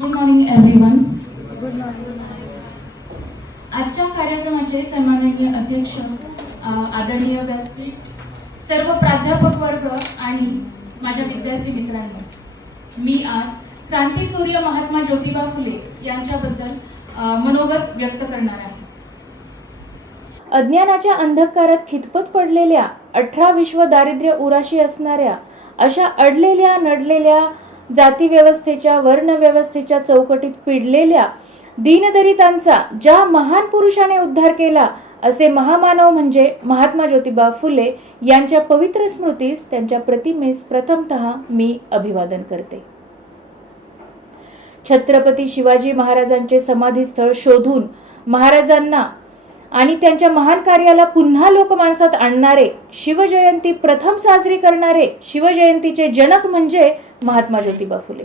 Good morning everyone. Good morning. आजच्या कार्यक्रमाचे सन्माननीय अध्यक्ष, आदरणीय व्यासपीठ, सर्व प्राध्यापक वर्ग आणि माझ्या विद्यार्थी मित्रांनो, मी आज क्रांतीसूर्य महात्मा ज्योतिबा फुले यांच्याबद्दल मनोगत व्यक्त करणार आहे. अज्ञानाच्या अंधकारात खितपत पडलेल्या 18 विश्व दारिद्र्य उराशी असणाऱ्या अशा अडलेल्या नडलेल्या जाती व्यवस्थेच्या वर्ण व्यवस्थेच्या चौकटीत पिडलेल्या दीनदलितांचा ज्या महान पुरुषाने उद्धार केला असे महामानव म्हणजे महात्मा ज्योतिबा फुले यांच्या पवित्र स्मृतीस त्यांच्या प्रतिमेस प्रथमतः मी अभिवादन करते. छत्रपती शिवाजी महाराजांचे समाधीस्थळ शोधून महाराजांना आणि त्यांच्या महान कार्याला पुन्हा लोकमानसात आणणारे, शिवजयंती प्रथम साजरी करणारे शिवजयंतीचे जनक म्हणजे महात्मा ज्योतिबा फुले.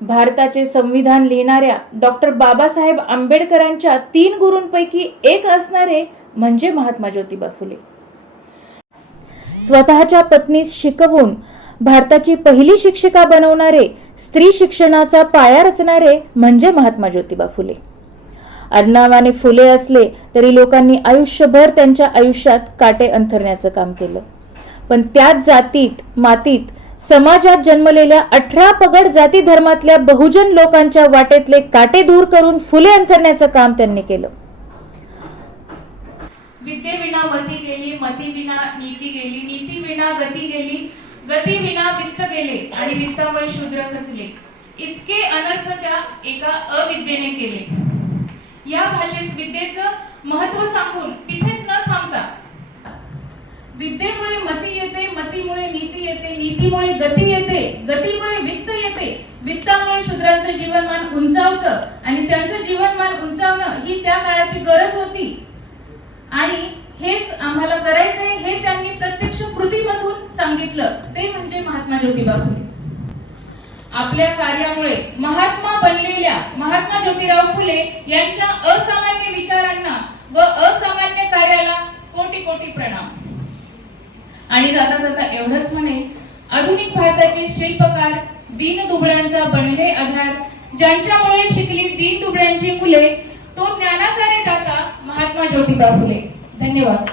भारताचे संविधान लिहिणाऱ्या डॉक्टर बाबासाहेब आंबेडकरांच्या 3 गुरूंपैकी एक असणारे म्हणजे महात्मा ज्योतिबा फुले. स्वतःच्या पत्नीस शिकवून भारताची पहिली शिक्षिका बनवणारे, स्त्री शिक्षणाचा पाया रचणारे म्हणजे महात्मा ज्योतिबा फुले. आडनावाने फुले असले तरी लोकांनी आयुष्यभर त्यांच्या आयुष्यात काटे अंथरण्याचं काम केलं, पण त्याच जातीत मातीत समाजात जन्मलेल्या 18 पगड जाती धर्मातल्या बहुजन लोकांच्या वाटेतले काटे दूर करून फुले अंथरण्याचं काम त्यांनी केलं. विद्येविना मती गेली, मतीविना नीती गेली, नीतीविना गती गेली, गतीविना वित्त गेले आणि वित्तामुळे शूद्र खचले. इतके अनर्थ त्या एका अविद्येने केले. या भाषेत विद्येचं महत्त्व सांगून तिथेच न थांबता विद्येमुळे मती येते, मतीमुळे नीती येते, नीतीमुळे गती येते, गतीमुळे वित्त येते, वित्तामुळे शूद्रांचं जीवनमान उंचावतं आणि त्यांचं जीवनमान उंचावणं ही त्या काळाची गरज होती आणि हेच आम्हाला करायचंय हे त्यांनी प्रत्यक्ष कृतीमधून सांगितलं. ते म्हणजे महात्मा ज्योतिबा फुले. आपल्या कार्यामुळे महात्मा बनलेल्या महात्मा ज्योतिराव फुले यांच्या असामान्य विचारांना व असामान्य कार्याला कोटी कोटी प्रणाम. आणि जाता जाता एवढंच म्हणे, आधुनिक भारताचे शिल्पकार दीन दुबळ्यांचा बनले आधार, ज्यांच्यामुळे शिकली दीन दुबळ्यांची मुले, तो ज्ञानाचा रे दाता महात्मा ज्योतिबा फुले. धन्यवाद.